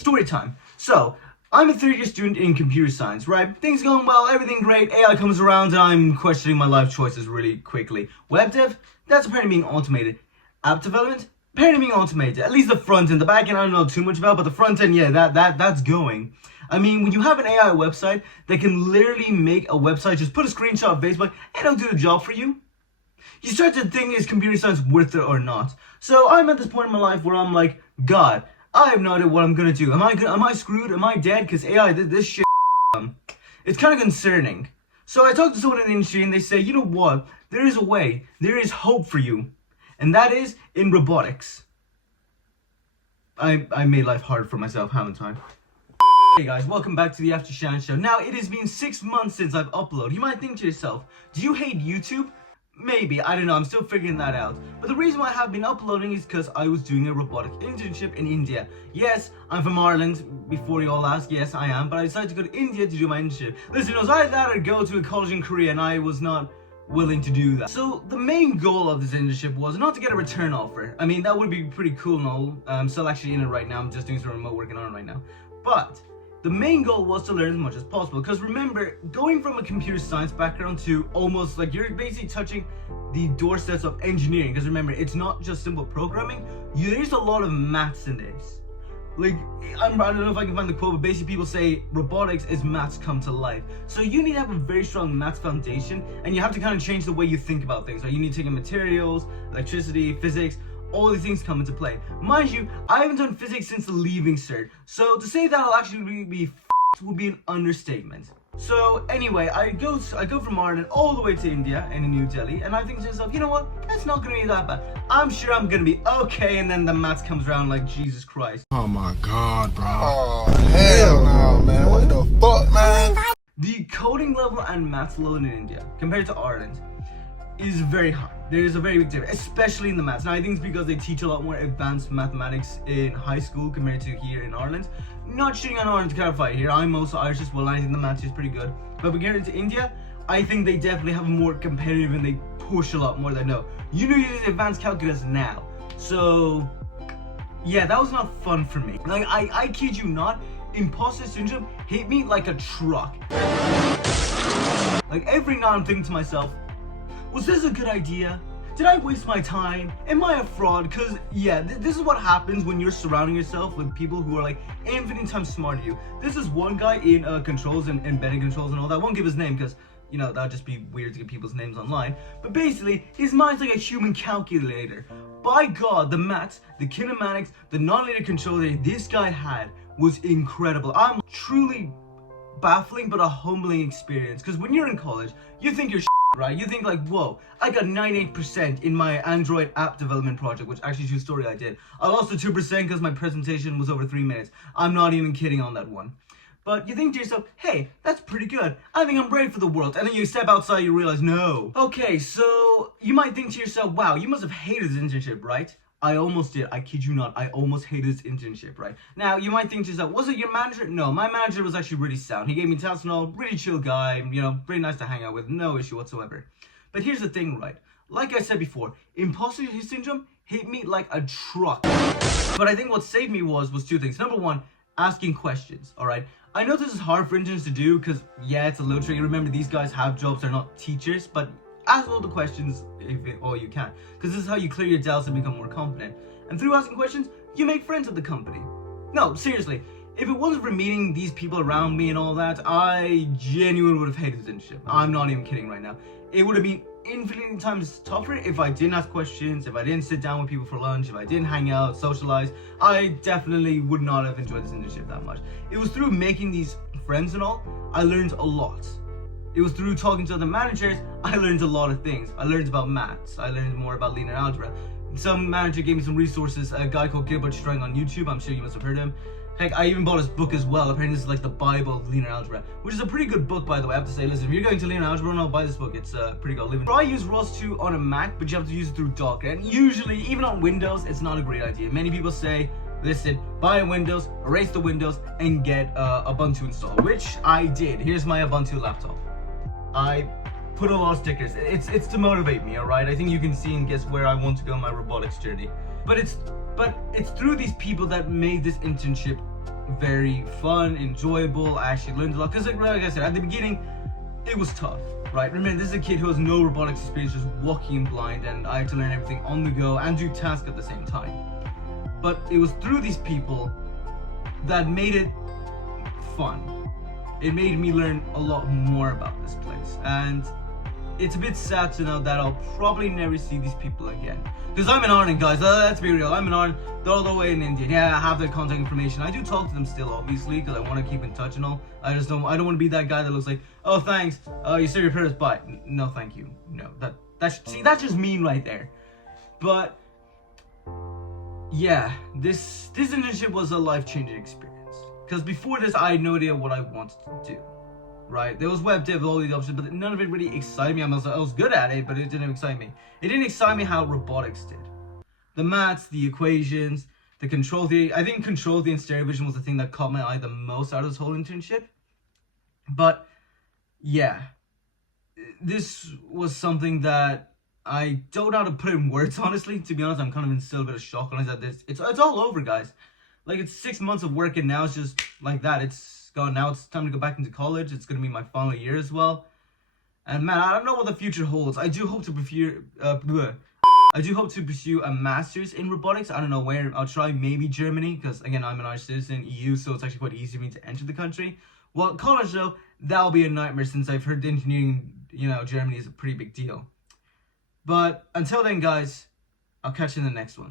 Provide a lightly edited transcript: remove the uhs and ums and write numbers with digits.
Story time. So, I'm a third year student in computer science, right? Things going well, everything great, AI comes around and I'm questioning my life choices really quickly. Web dev, that's apparently being automated. App development, apparently being automated. At least the front end. The back end I don't know too much about, but the front end, yeah, that's going. I mean, when you have an AI website that can literally make a website, just put a screenshot of Facebook and it'll do the job for you, you start to think, is computer science worth it or not? So I'm at this point in my life where I'm like, God, I have no idea what I'm gonna do. Am I screwed? Am I dead? Because AI, this shit, it's kind of concerning. So I talked to someone in the industry and they say, you know what? There is a way. There is hope for you. And that is in robotics. I made life hard for myself, haven't I? Hey guys, welcome back to the After Shan Show. Now, it has been 6 months since I've uploaded. You might think to yourself, do you hate YouTube? Maybe, I don't know, I'm still figuring that out. But the reason why I have been uploading is because I was doing a robotic internship in India. Yes, I'm from Ireland, before you all ask, yes I am, but I decided to go to India to do my internship. Listen, it was either that or go to a college in Korea, and I was not willing to do that. So the main goal of this internship was not to get a return offer. I mean, that would be pretty cool and all. I'm still actually in it right now, I'm just doing some remote working on it right now. But the main goal was to learn as much as possible, because remember, going from a computer science background to almost like you're basically touching the doorsteps of engineering, because remember, it's not just simple programming, there's a lot of maths in this. Like, I don't know if I can find the quote, but basically people say robotics is maths come to life. So you need to have a very strong maths foundation, and you have to kind of change the way you think about things. Like, you need to take in materials, electricity, physics, all these things come into play. Mind you, I haven't done physics since the leaving cert, so to say that I'll actually be f***ed would be an understatement. So anyway, I go from Ireland all the way to India and in New Delhi, and I think to myself, you know what, that's not gonna be that bad. I'm sure I'm gonna be okay, and then the maths comes around like Jesus Christ. Oh my God, bro. Oh, hell no, man. What the fuck, man? The coding level and maths load in India, compared to Ireland, is very high. There is a very big difference, especially in the maths. Now, I think it's because they teach a lot more advanced mathematics in high school compared to here in Ireland. Not shitting on Ireland to clarify here, I'm also Irish as well, and I think the maths is pretty good. But compared to India, I think they definitely have a more competitive and they push a lot more than no. You know, using advanced calculus now. So, yeah, that was not fun for me. Like, I kid you not, imposter syndrome hit me like a truck. Like, every now I'm thinking to myself, was this a good idea? Did I waste my time? Am I a fraud? Because, yeah, this is what happens when you're surrounding yourself with people who are like infinite times smarter than you. This is one guy in controls and embedded controls and all that. I won't give his name because, you know, that'd just be weird to get people's names online. But basically, his mind's like a human calculator. By God, the maths, the kinematics, the non-linear control that this guy had was incredible. I'm truly baffling but a humbling experience, because when you're in college, you think you're right? You think like, whoa, I got 98% in my Android app development project, which actually true story I did. I lost the 2% because my presentation was over 3 minutes. I'm not even kidding on that one. But you think to yourself, hey, that's pretty good. I think I'm ready for the world. And then you step outside, you realize, no. Okay, so you might think to yourself, wow, you must have hated this internship, right? I almost did. I kid you not. I almost hated this internship, right? Now, you might think to yourself, was it your manager? No, my manager was actually really sound. He gave me tasks and all, really chill guy, you know, pretty nice to hang out with, no issue whatsoever. But here's the thing, right? Like I said before, imposter syndrome hit me like a truck. But I think what saved me was two things. Number one, asking questions, all right? I know this is hard for interns to do because, yeah, it's a little tricky. Remember, these guys have jobs, they're not teachers, but ask all the questions all you can, because this is how you clear your doubts and become more confident. And through asking questions, you make friends with the company. No, seriously, if it wasn't for meeting these people around me and all that, I genuinely would have hated this internship. I'm not even kidding right now. It would have been infinitely times tougher if I didn't ask questions, if I didn't sit down with people for lunch, if I didn't hang out, socialize. I definitely would not have enjoyed this internship that much. It was through making these friends and all, I learned a lot. It was through talking to other managers, I learned a lot of things. I learned about maths, I learned more about linear algebra. Some manager gave me some resources, a guy called Gilbert Strang on YouTube, I'm sure you must have heard of him. Heck, I even bought his book as well. Apparently this is like the Bible of linear algebra, which is a pretty good book, by the way. I have to say, listen, if you're going to linear algebra, no, buy this book. It's pretty good. I use ROS 2 on a Mac, but you have to use it through Docker. And usually, even on Windows, it's not a great idea. Many people say, listen, buy a Windows, erase the Windows, and get Ubuntu installed, which I did. Here's my Ubuntu laptop. I put a lot of stickers. It's to motivate me, alright? I think you can see and guess where I want to go in my robotics journey. But it's through these people that made this internship very fun, enjoyable. I actually learned a lot because, like I said, at the beginning, it was tough, right? Remember, this is a kid who has no robotics experience, just walking in blind, and I had to learn everything on the go and do tasks at the same time. But it was through these people that made it fun. It made me learn a lot more about this place, and it's a bit sad to know that I'll probably never see these people again. Because I'm in Ireland, guys. Let's be real. I'm in Ireland. They're all the way in India. Yeah, I have their contact information. I do talk to them still, obviously, because I want to keep in touch and all. I don't want to be that guy that looks like, oh, thanks. You said your prayers. Bye. No, thank you. No, that's just mean right there. But yeah, this internship was a life-changing experience. Because before this, I had no idea what I wanted to do. Right, there was web dev, all these options, but none of it really excited me. I was good at it, but it didn't excite me. It didn't excite me how robotics did. The maths, the equations, the control theory. I think control theory and stereo vision was the thing that caught my eye the most out of this whole internship. But yeah, this was something that I don't know how to put in words. Honestly, to be honest, I'm kind of in still a bit of shock on it. That this it's all over, guys. Like, it's 6 months of work, and now it's just like that. It's gone. Now it's time to go back into college. It's gonna be my final year as well. And man, I don't know what the future holds. I do hope to pursue a master's in robotics. I don't know where. I'll try maybe Germany, because again, I'm an Irish citizen, EU, so it's actually quite easy for me to enter the country. Well, college though, that'll be a nightmare, since I've heard engineering, Germany is a pretty big deal. But until then, guys, I'll catch you in the next one.